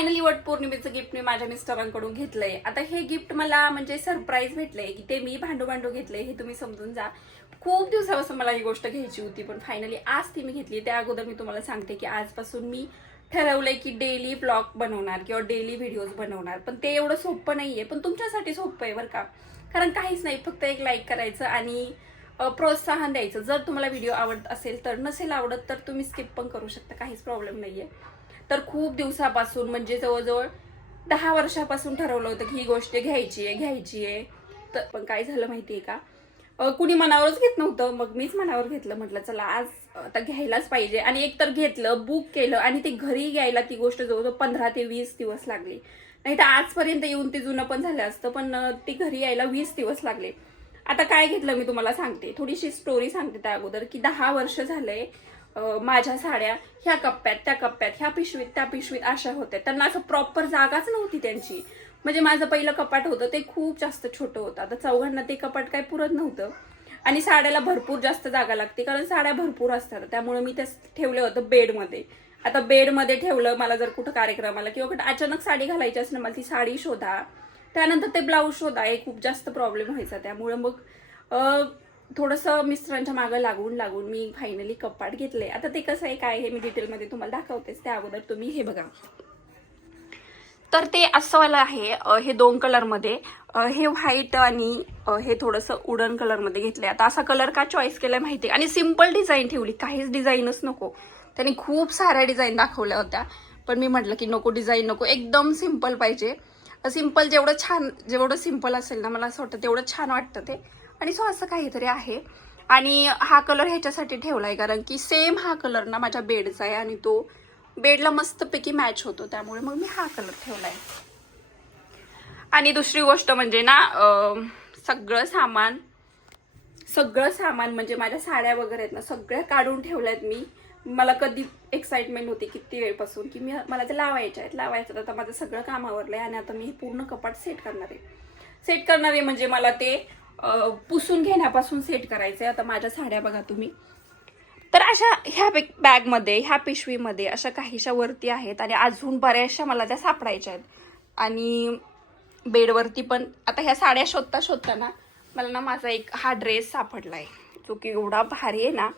Finally वटपौर्णिमेचं gift मी माझ्या मिस्टरांकडून घेतलंय. आता हे गिफ्ट मला म्हणजे सरप्राईज भेटलंय की ते मी भांडू घेतलंय, हे तुम्ही समजून जा. खूप दिवसापासून मला ही गोष्ट घ्यायची होती, पण फायनली आज ती मी घेतली. त्या अगोदर मी तुम्हाला सांगते की आजपासून मी ठरवलंय की डेली ब्लॉग बनवणार किंवा डेली व्हिडिओज बनवणार. पण ते एवढं सोपं नाहीये, पण तुमच्यासाठी सोपं आहे बरं का. कारण काहीच नाही, फक्त एक लाईक करायचं आणि प्रोत्साहन द्यायचं. जर तुम्हाला व्हिडिओ आवडत असेल तर, नसेल आवडत तर तुम्ही स्किप पण करू शकता, काहीच प्रॉब्लेम नाहीये. तर खूप दिवसापासून म्हणजे जवळजवळ 10 वर्षापासून ठरवलं होतं की ही गोष्ट घ्यायची आहे. तर पण काय झालं माहितीये का, कुणी मनावरच घेत नव्हतं. मग मीच मनावर घेतलं. म्हटलं चला आज आता घ्यायलाच पाहिजे. आणि एक तर घेतलं, बुक केलं आणि ते घरी यायला ती गोष्ट जवळजवळ 15 ते 20 दिवस लागले. नाही तर आजपर्यंत येऊन ते जुनं पण झालं असतं, पण ती घरी यायला 20 दिवस लागले. आता काय घेतलं मी तुम्हाला सांगते, थोडीशी स्टोरी सांगते त्या अगोदर. की 10 वर्ष झाले माझ्या साड्या ह्या कप्प्यात त्या कप्प्यात, ह्या पिशवीत त्या पिशवीत अशा होत्या. त्यांना असं प्रॉपर जागाच नव्हती त्यांची. म्हणजे माझं पहिलं कपाट होतं ते खूप जास्त छोटं होतं. आता चौघांना ते कपाट काय पुरत नव्हतं. आणि साड्याला भरपूर जास्त जागा लागते, कारण साड्या भरपूर असतात. त्यामुळे मी ते ठेवलं होतं बेडमध्ये. आता बेडमध्ये ठेवलं, मला जर कुठं कार्यक्रमाला किंवा कुठं अचानक साडी घालायची असणं, मला ती साडी शोधा, त्यानंतर ते ब्लाऊज शोधा, हे खूप जास्त प्रॉब्लेम व्हायचा. त्यामुळे मग थोडंसं मिस्टरांच्या मागं लागून मी फायनली कपाट घेतले. आता ते कसं आहे काय हे मी डिटेलमध्ये तुम्हाला दाखवतेच. त्या अगोदर तुम्ही हे बघा. तर ते असं वाला आहे, हे 2 कलरमध्ये, हे व्हाईट आणि हे थोडंसं वुडन कलरमध्ये घेतले. आता असा कलर का चॉईस केलाय माहिती, आणि सिम्पल डिझाईन ठेवली, काहीच डिझाईनच नको. त्यांनी खूप साऱ्या डिझाईन दाखवल्या होत्या, पण मी म्हटलं की नको, डिझाईन नको, एकदम सिम्पल पाहिजे. सिम्पल जेवढं सिम्पल असेल ना, मला असं वाटतं तेवढं छान वाटतं ते. आणि सो असं काहीतरी आहे. आणि हा कलर ह्याच्यासाठी ठेवलाय कारण की सेम हा कलर ना माझ्या बेडचा आहे आणि तो बेडला मस्तपैकी मॅच होतो. त्यामुळे मग मी हा कलर ठेवलाय. आणि दुसरी गोष्ट म्हणजे ना, सगळं सामान म्हणजे माझ्या साड्या वगैरे आहेत ना, सगळ्या काढून ठेवल्यात मी. मला कधी एक्साइटमेंट होती किती वेळपासून की मला ते लावायचं. आता माझं सगळं काम आवरलंय आणि आता मी हे पूर्ण कपाट सेट करणार आहे. म्हणजे मला ते पुसून घेण्यापासून सेट करायचंय. आता माझ्या साड्या बघा तुम्ही, तर अशा ह्या बॅगमध्ये, ह्या पिशवीमध्ये अशा काहीशा वरती आहेत आणि अजून बऱ्याचशा मला त्या सापडायच्या आहेत. आणि बेडवरती पण. आता ह्या साड्या शोधता ना मला ना माझा एक हा ड्रेस सापडलाय, जो की एवढा भारी आहे ना.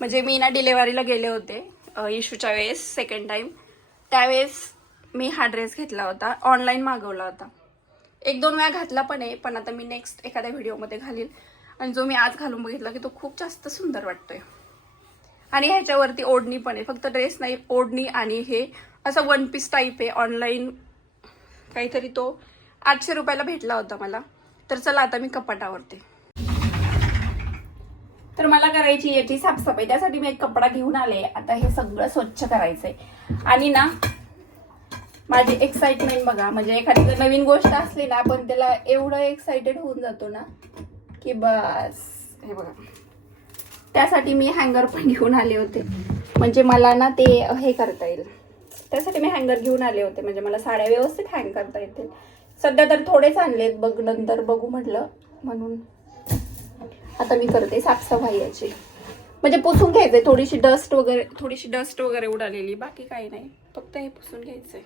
म्हणजे मी ना डिलेवरीला गेले होते इशूच्या वेळेस, सेकंड टाइम. त्यावेळेस मी हा ड्रेस घेतला होता, ऑनलाईन मागवला होता. 1-2 वेळा घातला पण आहे, पण आता मी नेक्स्ट एखाद्या व्हिडिओमध्ये घालील. आणि जो मी आज घालून बघितला की तो खूप जास्त सुंदर वाटतोय. आणि ह्याच्यावरती ओढणी पण आहे, फक्त ड्रेस नाही, ओढणी. आणि हे असं 1 पीस टाईप आहे. ऑनलाईन काहीतरी तो 800 रुपयाला भेटला होता मला. तर चला आता मी कपाटावरते. तर मला करायची याची साफसफाई, त्यासाठी मी एक कपडा घेऊन आले. आता हे सगळं स्वच्छ करायचंय. आणि ना माझी एक्साइटमेंट बघा, म्हणजे एखादी नवीन गोष्ट असली ना, आपण त्याला एवढं एक्साइटेड होऊन जातो ना की बस. हे बघा, त्यासाठी मी हँगर पण घेऊन आले होते. म्हणजे मला ना ते हे करता येईल, त्यासाठी मी हँगर घेऊन आले होते. म्हणजे मला साड्या व्यवस्थित हँग करता येतील. सध्या तर थोडेच आणलेत, बघ नंतर बघू म्हटलं, म्हणून आता मी करते साफसफाई याची. म्हणजे पुसून घ्यायचंय, थोडीशी डस्ट वगैरे उडालेली, बाकी काही नाही, फक्त हे पुसून घ्यायचंय.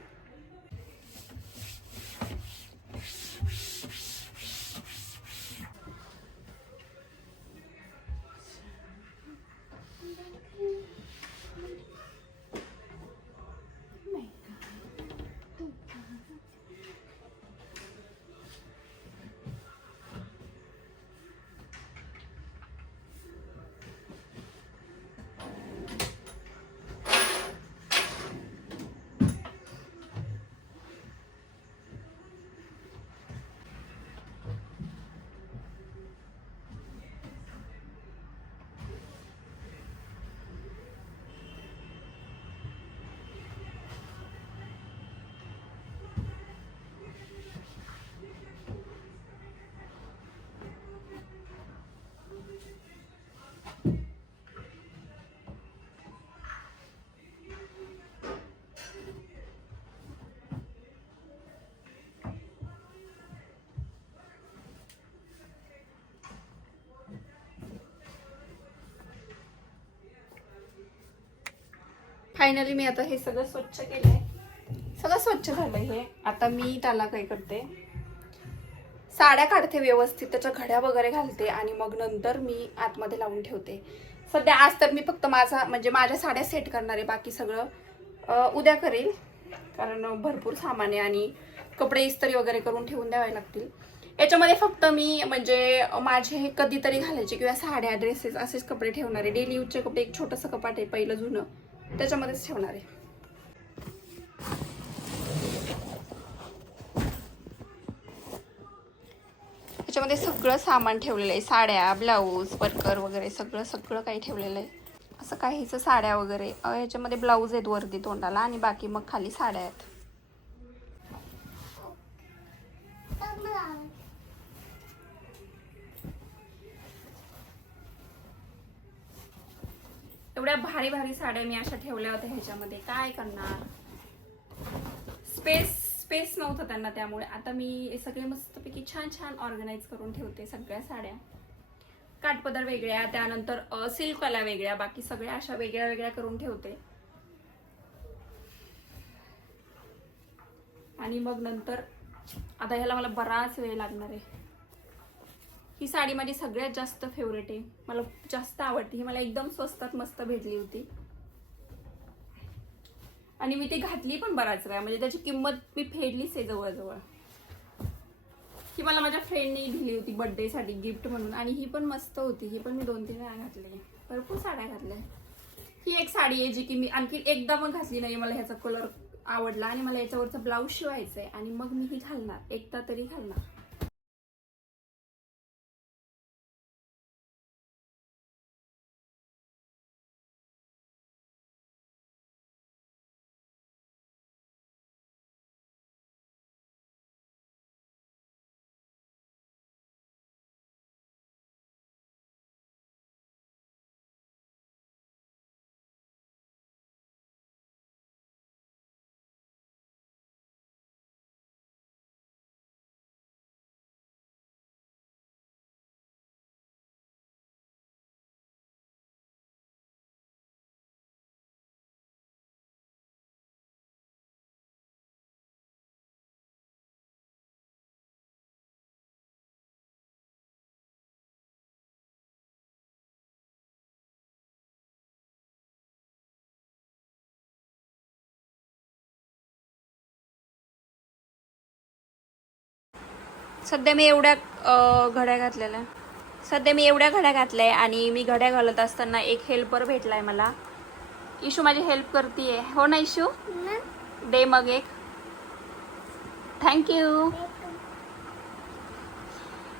फायनली मी आता हे सगळं स्वच्छ केलंय. सगळं स्वच्छ झालं हे. आता मी त्याला काय करते, साड्या काढते व्यवस्थित, त्याच्या घड्या वगैरे घालते आणि मग नंतर मी आतमध्ये लावून ठेवते. सध्या आज तर मी फक्त माझ्या साड्या सेट करणार आहे, बाकी सगळं उद्या करेल, कारण भरपूर सामान आहे आणि कपडे इस्त्री वगैरे करून ठेवून द्यावे लागतील. याच्यामध्ये फक्त मी म्हणजे माझे कधीतरी घालायचे किंवा साड्या ड्रेसेस असेच कपडे ठेवणार आहे. डेली यूजचे कपडे एक छोटंसं कपाट आहे पहिलं जुनं, त्याच्यामध्येच ठेवणार आहे. त्याच्यामध्ये सगळं सामान ठेवलेलं आहे, साड्या, ब्लाऊज, वर्कर वगैरे सगळं काही ठेवलेलं आहे. असं काहीच साड्या वगैरे, याच्यामध्ये ब्लाऊज आहेत वरती तोंडाला आणि बाकी मग खाली साड्या आहेत. एवढ्या भारी भारी साड्या मी अशा ठेवल्या होत्या ह्याच्यामध्ये, काय करणार, स्पेस नव्हतं त्यांना, त्यामुळे आता मी सगळे मस्तपैकी छान छान ऑर्गनाईज करून ठेवते. सगळ्या साड्या काठपदर वेगळ्या, त्यानंतर सिल्कवाल्या वेगळ्या, बाकी सगळ्या अशा वेगळ्या वेगळ्या करून ठेवते. आणि मग नंतर आता ह्याला मला बराच वेळ लागणार आहे. ही साडी माझी सगळ्यात जास्त फेवरेट आहे, मला जास्त आवडते ही. मला एकदम स्वस्तात मस्त भेटली होती आणि मी ती घातली पण बराच वेळा, म्हणजे त्याची किंमत मी फेडलीच आहे जवळजवळ. ही मला माझ्या फ्रेंडने दिली होती बर्थडे साठी गिफ्ट म्हणून, आणि ही पण मस्त होती. ही पण मी 2-3 वेळा घातली, भरपूर साड्या घातल्या. ही एक साडी आहे जी की मी आणखी एकदा पण घातली नाही. मला ह्याचा कलर आवडला आणि मला याच्यावरचा ब्लाऊज शिवायचा आहे आणि मग मी ही घालणार, एकदा तरी घालणार. सध्या मी एवढ्या घड्या घातल्या आणि मी घड्या घालत असताना एक हेल्पर भेटलाय मला. इशू माझी हेल्प करतीये, हो ना इशू? दे मग एक. थँक्यू.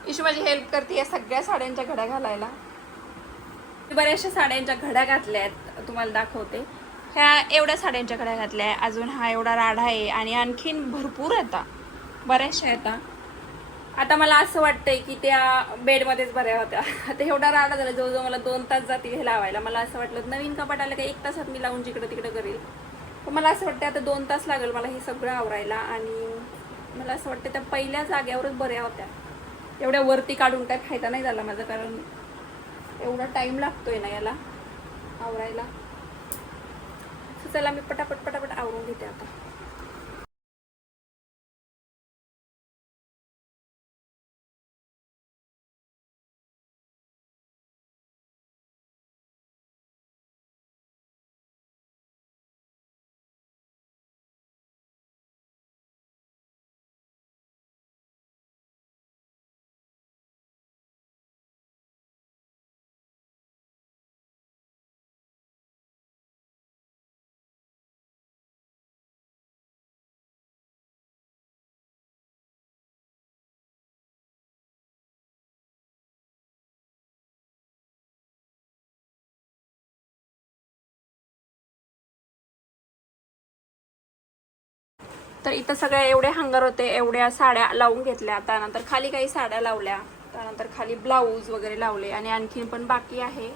इशू माझी हेल्प करतीये सगळ्या साड्यांच्या घड्या घालायला. बऱ्याचशा साड्यांच्या घड्या घातल्या आहेत, तुम्हाला दाखवते. ह्या एवढ्या साड्यांच्या घड्या घातल्या आहे, अजून हा एवढा राडा आहे आणि आणखीन भरपूर येतात, बऱ्याचशा येतात. आता मला असं वाटतंय की त्या बेडमध्येच बऱ्या होत्या. आता एवढा राडा झाला, जवळजवळ मला 2 तास जातील हे लावायला. मला असं वाटलं नवीन कपाट आलं का 1 तासात मी लावून जिकडं तिकडं करेल, पण मला असं वाटतं आता 2 तास लागेल मला हे सगळं आवरायला. आणि मला असं वाटतं त्या पहिल्या जाग्यावरच बऱ्या होत्या, एवढ्या वरती काढून काय फायदा नाही झाला माझा, कारण एवढा टाइम लागतोय ना याला आवरायला. चला मी पटापट आवरून घेते आता. तर इथं सगळ्या एवढे हंगर होते, एवढ्या साड्या लावून घेतल्या. त्यानंतर खाली काही साड्या लावल्या, त्यानंतर खाली ब्लाऊज वगैरे लावले आणि आणखीन पण बाकी आहे.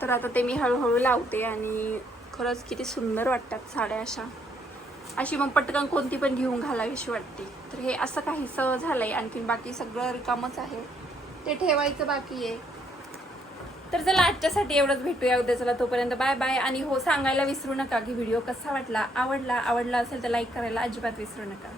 तर आता ते मी हळूहळू लावते आणि खरंच किती सुंदर वाटतात साड्या अशा. अशी मग पटकन कोणती पण घेऊन घालावीशी वाटते. तर हे असं काहीसं झालंय, आणखीन बाकी सगळं रिकामच आहे, ते ठेवायचं बाकी आहे. तर चला आजच्यासाठी एवढंच, भेटूया उद्या. चला तोपर्यंत बाय बाय. आणि हो, सांगायला विसरू नका की व्हिडिओ कसा वाटला, आवडला असेल तर लाईक करायला अजिबात विसरू नका.